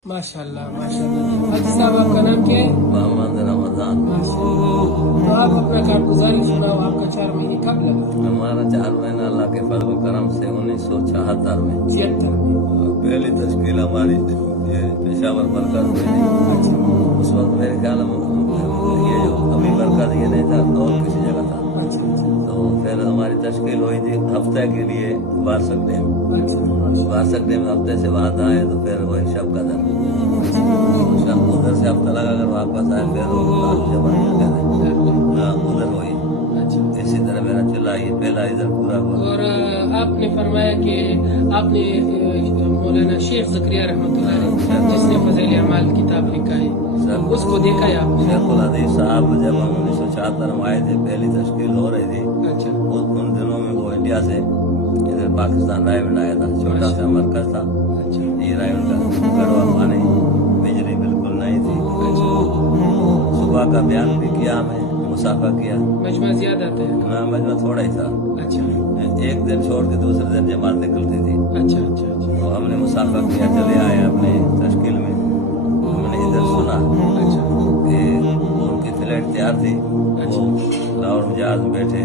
माशाल्लाह माशाल्लाह। हाजी साहब आपका नाम क्या है? मोहम्मद रमजान। तो आप अपना कारगुजारी सुनाओ, आपका 4 महीने कब लगा? हमारा 4 महीना अल्लाह के फजल करम से 1976 में 76 में पहली तश्कील हमारी ये पेशावर मरकज हुई थी। उस वक्त मेरे ख्याल में ये जो अभी मरकज ये नहीं था और किसी जगह था। तो फिर हमारी तश्कील हुई थी हफ्ते के लिए बारसक डैम। बारसक डैम हफ्ते से बाद आए तो फिर वही शब कदर उधर से हफ्ता लगा कर वापस आए फिर उधर हुई। इसी तरह मेरा चला ये पहला इधर पूरा हुआ। और आपने फरमाया कि आपने मौलाना शेख ज़करिया रहमतुल्लाह अलैह जिसने फज़ल अमाल किताब लिखा है उसको देखा है आपने? शेखुल हदीस साहब जब हम 1976 में आए थे पहली तश्कील हो रही थी। अच्छा। उन दिनों में वो इंडिया से इधर पाकिस्तान रायगढ़ आया था, छोटा सा मरकज था। ये रायगढ़ का गढ़वा पानी बिजली बिल्कुल नहीं थी। सुबह का बयान भी किया, हमें मुसाफा किया। मजमा ज्यादा था? हाँ मजमा थोड़ा ही था। अच्छा। एक दिन छोड़ के दूसरे दिन जमात निकलती थी। अच्छा अच्छा अच्छा। तो हमने मुसाफा किया, चले आए अपने तश्कील में। हमने इधर सुना अच्छा कि उनकी फ्लाइट तैयार थी। अच्छा। वो लाहौर में जहाज में बैठे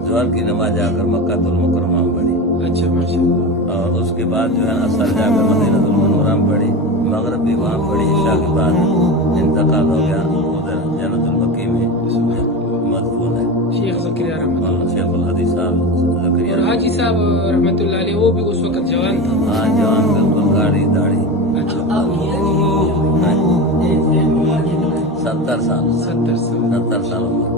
जोहर की नमाज जाकर मक्कातुल मुकर्रमा में पढ़ी। अच्छा माशाल्लाह। और उसके बाद जो है असर जाकर मदीनातुल मुनव्वरा में पढ़ी, मगरिब भी वहाँ पढ़ी। इशा के बाद इंतकाल हो गया, उधर जन्नतुल बकी में मदफून है शेख ज़करिया रहमतुल्लाह। शेखुल हदीस साहब ज़करिया। और हाजी साहब रहमतुल्लाह अलैह वो भी उस वक्त जवान था? हाँ जवान, बिल्कुल गाड़ी दाढ़ी। 70 साल उम्र।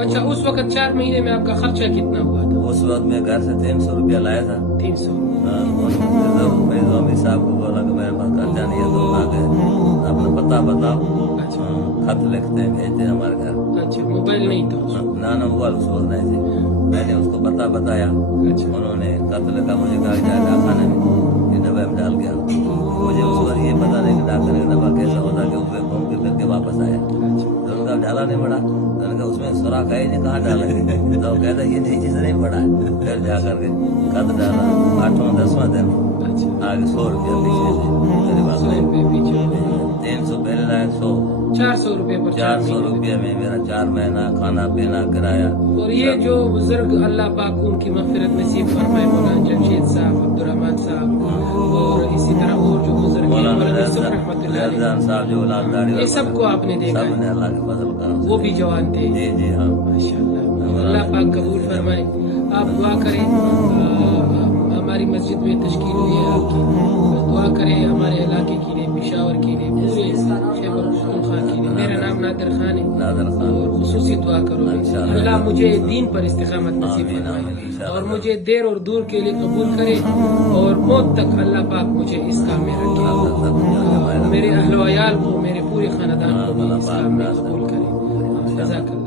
अच्छा, उस वक्त 4 महीने में आपका खर्चा कितना हुआ था? उस वक्त मैं घर से 300 रुपया लाया था। 300? फैज़ साहब को बोला कि मेरे पास खर्चा नहीं है तो आगे अपना पता बताओ। अच्छा। खत लिखते हैं भेजते हैं हमारे घर। अच्छा, मोबाइल नहीं था? ना मोबाइल उस वक्त नहीं थे। मैंने उसको पता बताया। अच्छा। उन्होंने खत लिखा, मुझे कहा जाए डाकखाने में डब्बे में डाल गया। मुझे उस वक्त ये पता नहीं कि डाकखाने का डब्बा कैसा होता कि उसमें घूम के फिर के वापस आया। तो उनका डाला नहीं पड़ा। तो उनका उसमें सुराख है नहीं, कहाँ डाला? तो कहता ये नीचे से नहीं पड़ा। फिर जा करके खत डाला 8वां 10वां दिन। आगे 100 रुपया पीछे से मेरे पास 300 पहले लाया 100 400 रुपये पर 400 रुपये में मेरा 4 महीना खाना पीना किराया। और ये जो बुजुर्ग अल्लाह पाक उनकी मग़फ़िरत नसीब फरमाए, मौलाना जमशेद साहब, अब्दुर्रहमान साहब और इसी तरह और जो बुजुर्ग साहब जो लालदारी, ये सबको आपने देखा? सबने अल्लाह के फजल का। वो भी जवान थे? जी जी हाँ माशाल्लाह। अल्लाह पाक कबूल फरमाए। आप दुआ करें, हमारी मस्जिद में तश्कील हुई है आपकी, दुआ करें हमारे इलाके के लिए, पेशावर के लिए, पूरे खैबर पख्तूनख्वा के लिए। मेरा नाम नादिर खान है और खुसूसी दुआ करो अल्लाह मुझे दीन पर इस्तिकामत नसीब फरमाए और मुझे देर और दूर के लिए कबूल करे और मौत तक अल्लाह पाक मुझे इस काम में रखे, मेरे अहलो अयाल को, मेरे पूरे खानदान को भी इस काम में कबूल करे। जज़ाकल्लाह।